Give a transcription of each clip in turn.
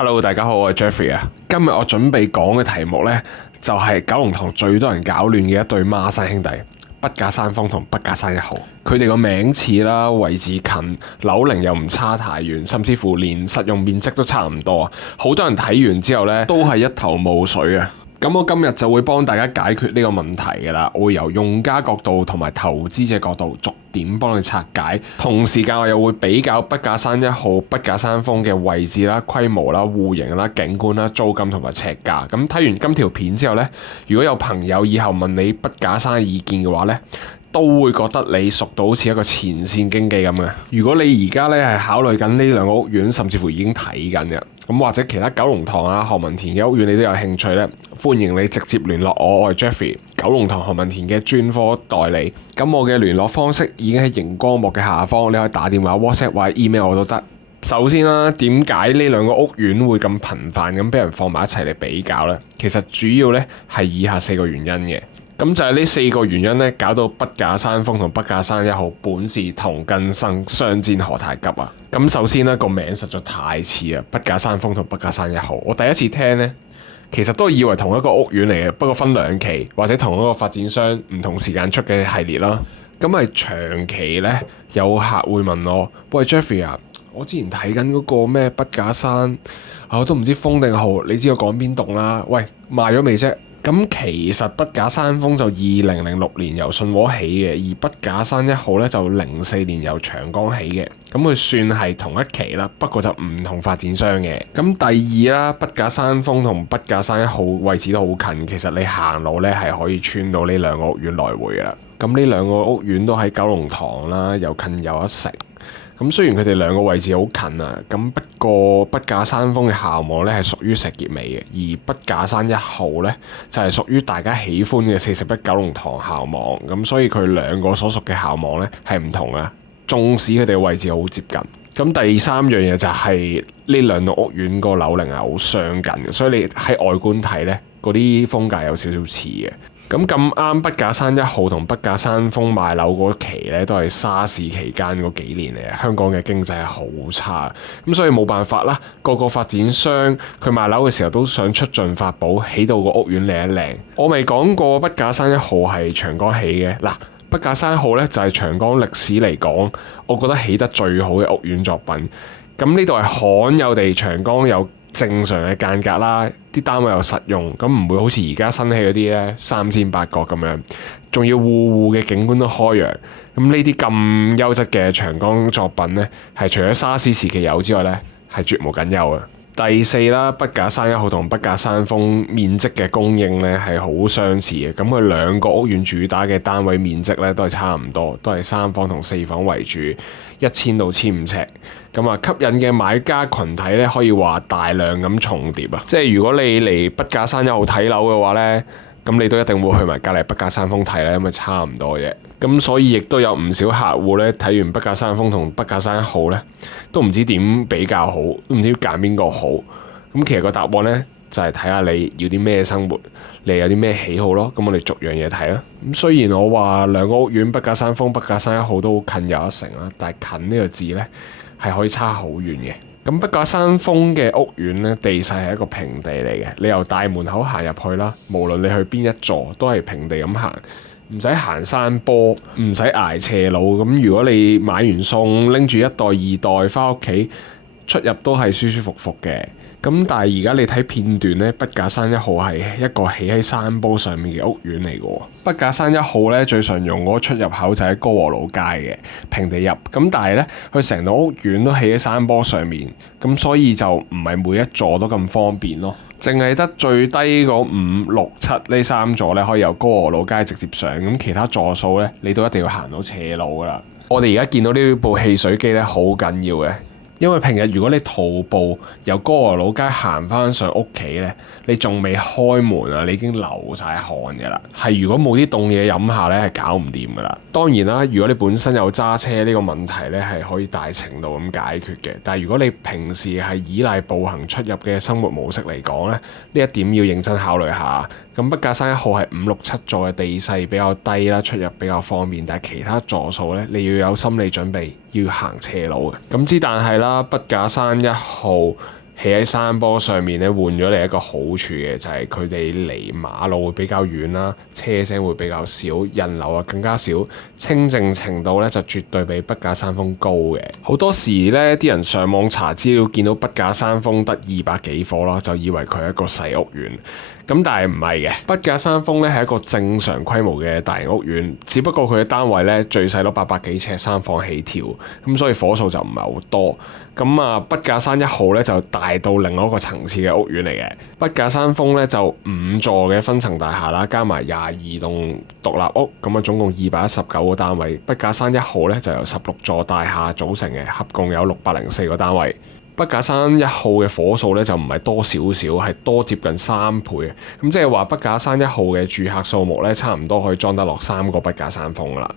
Hello，大家好，我係 Jeffrey 啊。今日我準備講嘅題目呢，就係九龍塘最多人搞亂嘅一對孖生兄弟，筆架山峰同筆架山一號。佢哋個名似啦，位置近，樓齡又唔差太遠，甚至乎連實用面積都差唔多啊。好多人睇完之後呢，都係一頭霧水啊。咁我今日就會幫大家解決呢個問題㗎啦，我會由用家角度同埋投資者角度逐點幫你拆解，同時間我又會比較筆架山一號、筆架山峰嘅位置啦、規模啦、戶型啦、景觀啦、租金同埋尺價。咁睇完今條片之後呢，如果有朋友以後問你筆架山嘅意見嘅話呢，都會覺得你熟到好似一個前線經紀咁嘅。如果你而家呢係考慮緊呢兩個屋苑，甚至乎已經睇緊嘅，咁或者其他九龍塘啊、何文田嘅屋苑你都有興趣呢，歡迎你直接聯絡我係 Jeffrey， 九龍塘何文田嘅專科代理。咁我嘅聯絡方式已經喺熒光幕嘅下方，你可以打電話、WhatsApp 或者 email 我都得。首先啦，點解呢兩個屋苑會咁頻繁咁俾人放埋一齊嚟比較呢？其實主要呢係以下4個原因嘅。咁就係呢4個原因呢，搞到筆架山峰同筆架山一號本是同根生，相煎何太急啊！咁首先呢個名實在太似啊，筆架山峰同筆架山一號。我第一次聽呢，其實都以為同一個屋苑嚟嘅，不過分2期或者同一個發展商唔同時間出嘅系列啦。咁係長期呢，有客會問我：喂 Jeffrey 啊，我之前睇緊嗰個咩筆架山，我都唔知峰定號，你知我講邊棟啦？喂，賣咗未啫？咁其實筆架山峰就2006年由信和起嘅，而筆架山一號咧就04年由長江起嘅，咁佢算係同一期啦，不過就唔同發展商嘅。咁第二啦，筆架山峰同筆架山一號位置都好近，其實你行路咧係可以穿到呢兩個屋苑來回噶啦。咁呢兩個屋苑都喺九龍塘啦，又近又一城。咁雖然佢哋兩個位置好近啊，咁不過筆架山峰嘅校網咧係屬於石硤尾嘅，而筆架山一號咧就係屬於大家喜歡嘅41九龍塘校網，咁所以佢兩個所屬嘅校網咧係唔同啊，縱使佢哋嘅位置好接近。咁第三樣嘢就係呢兩個屋苑個樓齡係好相近嘅，所以你喺外觀睇咧嗰啲風格有少少似嘅。咁啱筆架山一號同筆架山峰賣樓嗰期咧，都係沙士期間嗰幾年嚟嘅，香港嘅經濟係好差，咁所以冇辦法啦。個發展商佢賣樓嘅時候都想出盡法寶，起到個屋苑靚一靚。我未講過筆架山一號係長江起嘅，嗱，筆架山一號咧就係長江歷史嚟講，我覺得起得最好嘅屋苑作品。咁呢度係罕有地長江有正常嘅間隔啦，啲單位又實用，咁唔會好似而家新起嗰啲咧三尖八角咁樣，仲要戶戶嘅景觀都開揚。咁呢啲咁優質嘅長江作品咧，係除咗沙士時期有之外咧，係絕無僅有嘅。第四啦，筆架山一號同筆架山峰面積嘅供應咧係好相似嘅，咁佢兩個屋苑主打嘅單位面積咧都係差唔多，都係3房同4房為主，1000到1500尺。咁啊，吸引嘅買家群體咧可以話大量咁重疊啊！即係如果你嚟筆架山一號睇樓嘅話咧，咁你都一定會去埋隔離筆架山峰睇咧，因為差唔多嘅。咁所以亦都有唔少客戶咧睇完筆架山峰同筆架山一號咧，都唔知點比較好，都唔知揀邊個好。咁其實個答案咧就係睇下你要啲咩生活，你有啲咩喜好咯。咁我哋逐樣嘢睇啦。咁雖然我話兩個屋苑筆架山峰、筆架山一號都好近又一城啦，但係近呢個字咧係可以差好遠嘅。咁筆架山峰嘅屋苑咧，地勢係一個平地嚟嘅，你由大門口行入去啦，無論你去邊一座都係平地咁行，唔使行山坡，唔使捱斜路。咁如果你買完餸拎住1袋2袋返屋企，出入都係舒舒服服嘅。咁但係而家你睇片段咧，筆架山一號係一個起喺山坡上面嘅屋苑嚟嘅喎。筆架山一號咧最常用嗰個出入口就喺歌和老街嘅平地入，咁但係咧佢成個屋苑都起喺山坡上面，咁所以就唔係每一座都咁方便咯。淨係得最低嗰5、6、7呢3座咧可以由歌和老街直接上，咁其他座數咧你都一定要行到斜路噶啦。我哋而家見到呢部汽水機咧好緊要嘅。因為平日如果你徒步由歌和老街行翻上屋企咧，你仲未開門啊，你已經流晒汗嘅啦。係如果冇啲凍嘢飲下咧，係搞唔掂噶啦。當然啦，如果你本身有揸車呢個問題咧，係可以大程度咁解決嘅。但係如果你平時係依賴步行出入嘅生活模式嚟講咧，呢一點要認真考慮下。咁筆架山一號係5、6、7座嘅地勢比較低啦，出入比較方便，但係其他座數咧，你要有心理準備要行斜路嘅。咁之但係啦，筆架山一號起喺山坡上面咧，換咗嚟一個好處嘅就係佢哋離馬路會比較遠啦，車聲會比較少，人流啊更加少，清靜程度咧就絕對比筆架山峰高嘅。好多時咧，啲人上網查資料見到筆架山峰得200幾伙啦，就以為佢係一個細屋苑。咁但係唔係嘅，筆架山峰咧係一個正常規模嘅大型屋苑，只不過佢嘅單位咧最細都800幾尺3房起跳，咁所以伙數就唔係好多。咁啊，筆架山1號咧就大到另外一個層次嘅屋苑嚟嘅。筆架山峰咧就5座嘅分層大廈啦，加埋22棟獨立屋，咁啊總共219個單位。筆架山1號咧就由16座大廈組成嘅，合共有604個單位。筆架山1號嘅伙數咧就唔係多少少，係多接近3倍嘅。咁即係話筆架山1號嘅住客數目咧，差唔多可以裝得落3個筆架山峰啦。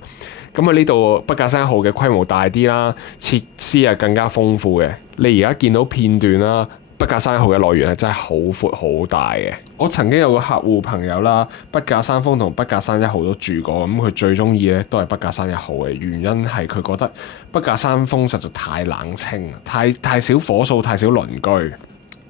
咁啊呢度筆架山1號嘅規模大啲啦，設施啊更加豐富嘅。你而家見到片段啦，筆架山1號嘅來源係真係好闊好大嘅。我曾經有個客戶朋友啦，筆架山峰同筆架山1號都住過，咁佢最中意咧都係筆架山1號嘅，原因係佢覺得筆架山峰實在太冷清，太少伙數，太少鄰居。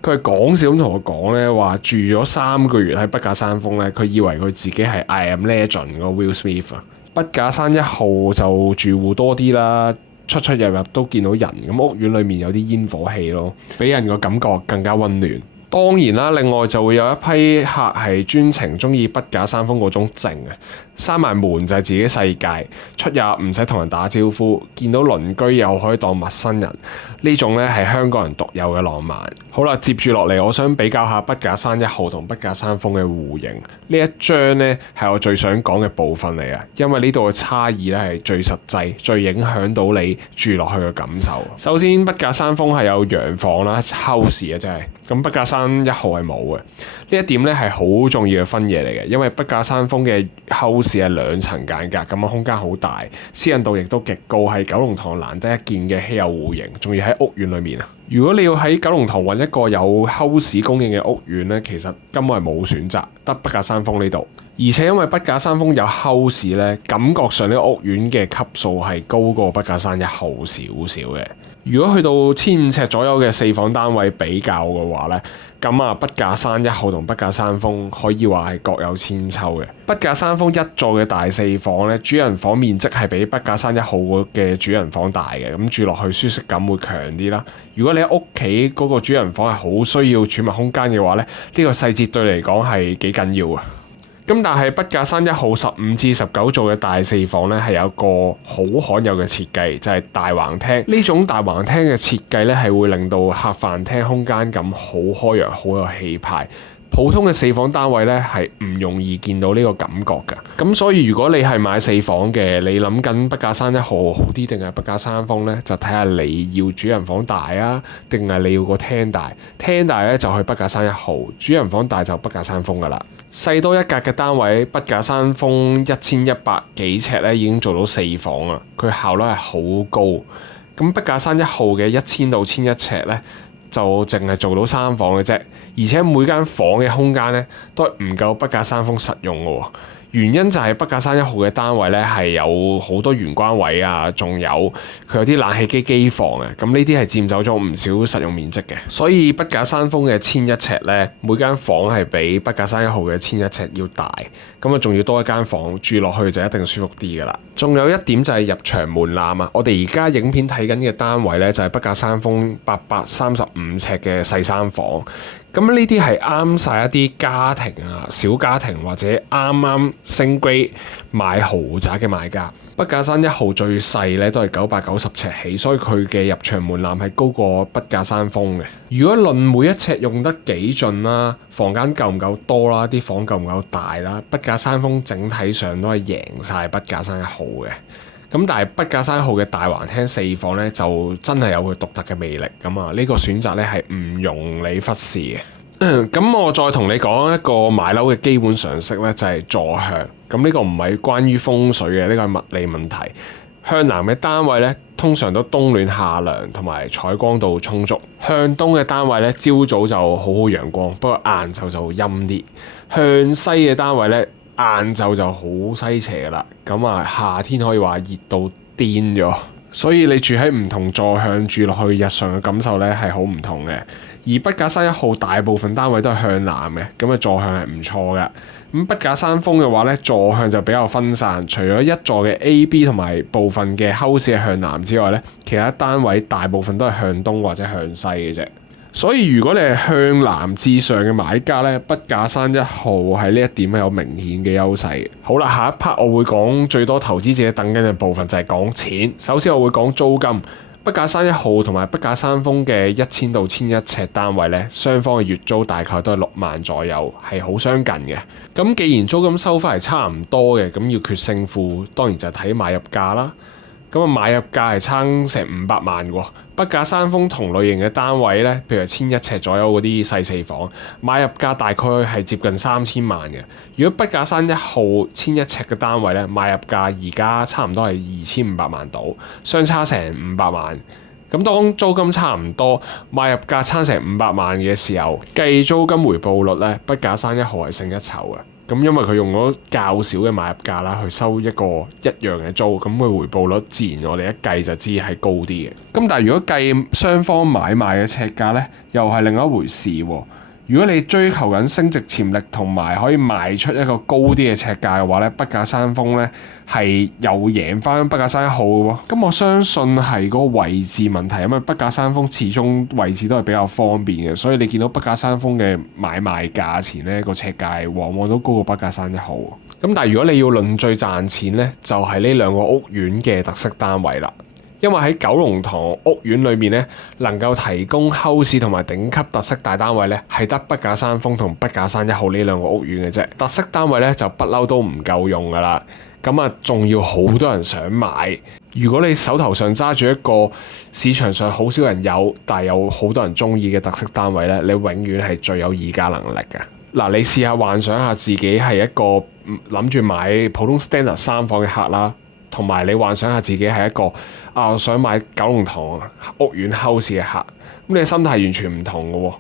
佢係講笑咁同我講咧，話住咗3個月喺筆架山峰咧，佢以為佢自己係 I Am Legend 個 Will Smith 啊。筆架山1號就住戶多啲啦，出出入入都見到人，咁屋苑裏面有啲煙火氣咯，俾人個感覺更加溫暖。當然啦，另外就會有一批客係專程中意筆架山峰嗰種靜嘅，閂埋門就係自己世界，出入唔使同人打招呼，見到鄰居又可以當陌生人，呢種咧係香港人獨有嘅浪漫。好啦，接住落嚟，我想比較下筆架山1號同筆架山峰嘅戶型。呢一張咧係我最想講嘅部分嚟啊，因為呢度嘅差異咧係最實際、最影響到你住落去嘅感受。首先，筆架山峰係有洋房啦，house 啊真係，咁筆架山1號係冇嘅。呢一點咧係好重要嘅分野嚟嘅，因為筆架山峰嘅 house 係2層間隔，咁啊空間好大，私隱度亦都極高，係九龍塘難得一見嘅稀有戶型，仲要喺屋苑裏面啊！如果你要喺九龍塘揾一個有 house 供應嘅屋苑咧，其實根本係冇選擇，得筆架山峰呢度。而且因為筆架山峰有 house 咧，感覺上呢個屋苑嘅級數係高過筆架山1號少少嘅。如果去到1500尺左右嘅4房單位比較嘅話咧，咁啊筆架山1號同筆架山峰可以話係各有千秋嘅。筆架山峰1座嘅大4房咧，主人房面積係比筆架山1號嘅主人房大嘅，咁住落去舒適感會強啲啦。如果你喺屋企嗰個主人房係好需要儲物空間嘅話咧，呢個細節對你嚟講係幾緊要啊！咁但係筆架山1號15至19座嘅大4房咧，係有個好罕有嘅設計，就係大橫廳。呢種大橫廳嘅設計咧，係會令到客飯廳空間感好開揚，好有氣派。普通嘅4房單位咧係唔容易見到呢個感覺㗎。咁所以如果你係買4房嘅，你諗緊筆架山1號好啲定係筆架山峰咧，就睇下你要主人房大啊，定係你要個廳大。廳大咧就去筆架山1號，主人房大就筆架山峰㗎啦。細多一格嘅單位，筆架山峰1100幾尺咧已經做到4房啦，佢效率係好高。咁筆架山1號嘅1000到1100尺咧，就淨係做到3房嘅啫，而且每間房嘅空間咧都係唔夠筆架山峰實用嘅喎。原因就係筆架山1號嘅單位咧係有好多玄關位啊，仲有佢有啲冷氣機機房啊，咁呢啲係佔走咗唔少實用面積嘅。所以筆架山峰嘅1100尺咧，每間房係比筆架山1號嘅1100尺要大，咁啊仲要多一間房住落去就一定舒服啲㗎啦。仲有一點就係入場門檻啊！我哋而家影片睇緊嘅單位咧就係筆架山峰835尺嘅細3房。咁呢啲係啱晒一啲家庭啊、小家庭或者啱啱升 grade 買豪宅嘅買家。筆架山1號最細咧都係990尺起，所以佢嘅入場門檻係高過筆架山峰嘅。如果論每一尺用得幾盡啦，房間夠唔夠多啦，啲房夠唔夠大啦，筆架山峰整體上都係贏晒筆架山1號嘅。咁但係筆架山1號嘅大橫廳4房咧，就真係有佢獨特嘅魅力咁啊！呢個選擇咧係唔容你忽視嘅。咁我再同你講一個買樓嘅基本常識咧，就係坐向。咁呢個唔係關於風水嘅，呢個係物理問題。向南嘅單位咧，通常都冬暖夏涼，同埋採光度充足。向東嘅單位咧，朝早就好好陽光，不過晏晝就陰啲。向西嘅單位咧，晏晝就好西斜啦，咁啊夏天可以話熱到癲咗，所以你住喺唔同坐向住落去，日常嘅感受咧係好唔同嘅。而筆架山1號大部分單位都係向南嘅，咁嘅坐向係唔錯嘅。咁筆架山峰嘅話咧，坐向就比較分散，除咗一座嘅 A、B 同埋部分嘅 house 係向南之外咧，其他單位大部分都係向東或者向西嘅啫。所以如果你係向南至上嘅買家咧，筆架山1號喺呢一點係有明顯嘅優勢嘅。好啦，下一 part 我會講最多投資者等緊嘅部分就係講錢。首先我會講租金。筆架山1號同埋筆架山峰嘅1000到1100尺單位咧，雙方嘅月租大概都係6萬左右，係好相近嘅。咁既然租金收翻係差唔多嘅，咁要決勝負，當然就係睇買入價啦。咁啊，買入價係差成500萬喎。筆架山峰同類型嘅單位咧，譬如1100尺左右嗰啲細4房，買入價大概係接近3000萬嘅。如果筆架山1號1100尺嘅單位咧，買入價而家差唔多係2500萬到，相差成500萬。咁當租金差唔多，買入價差成500萬嘅時候，計租金回報率咧，筆架山1號係勝一籌嘅。咁因為佢用咗較少嘅買入價啦，去收一個一樣嘅租，咁佢回報率自然我哋一計就知係高啲嘅。咁但係如果計雙方買賣嘅尺價咧，又係另一回事喎。如果你追求緊升值潛力同埋可以賣出一個高啲嘅尺價嘅話咧，筆架山峰咧係又贏翻筆架山1號嘅喎。咁我相信係嗰個位置問題，因為筆架山峰始終位置都係比較方便嘅，所以你見到筆架山峰嘅買賣價錢咧，個尺價往往都高過筆架山1號。咁但係如果你要論最賺錢咧，就係呢兩個屋苑嘅特色單位啦。因為喺九龍塘屋苑裏面咧，能夠提供 house 同埋頂級特色大單位咧，係得筆架山峰同筆架山1號呢兩個屋苑嘅啫。特色單位咧就不嬲都唔夠用噶啦，咁啊仲要好多人想買。如果你手頭上揸住一個市場上好少人有，但係有好多人中意嘅特色單位咧，你永遠係最有議價能力嘅。嗱，你試下幻想下自己係一個諗住買普通 standard 3房嘅客啦。同埋你幻想下自己係一個想買九龍塘屋苑 house 嘅客，咁你嘅心態完全唔同嘅喎。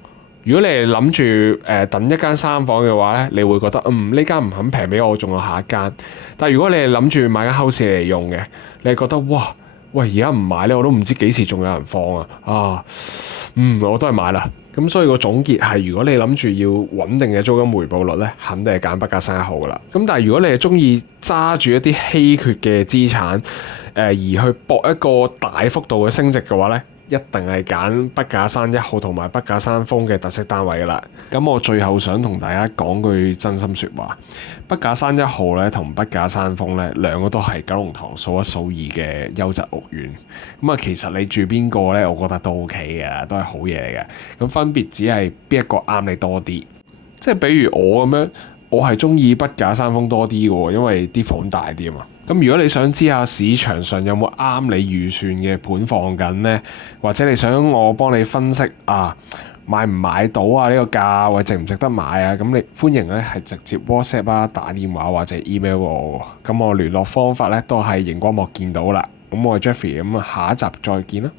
如果你係諗住等一間3房嘅話咧，你會覺得呢間唔肯平俾我，仲有下一間。但係如果你係諗住買間 house 嚟用嘅，你係覺得喂而家唔買咧，我都唔知幾時仲有人放啊！我都係買啦。咁所以個總結係，如果你諗住要穩定嘅租金回報率咧，肯定係揀筆架山1號噶啦。咁但係如果你係中意揸住一啲稀缺嘅資產，而去搏一個大幅度嘅升值嘅話咧，一定係揀筆架山1號同埋筆架山峰嘅特色單位噶啦。咁我最後想同大家講句真心説話，筆架山1號咧同筆架山峰咧兩個都係九龍塘數一數二嘅優質屋苑。咁啊，其實你住邊個咧，我覺得都 OK 嘅，都係好嘢嚟嘅。咁分別只係邊一個啱你多啲。即係比如我咁樣，我係中意筆架山峰多啲嘅，因為啲房大啲啊嘛。咁如果你想知下市場上有冇啱你預算嘅盤放緊呢，或者你想我幫你分析買唔買到呢個價，或者值唔值得買啊？咁你歡迎咧係直接 WhatsApp 打電話或者 email 我。咁我聯絡方法咧都係熒光幕見到啦。咁我係 Jeffrey，咁下一集再見啦。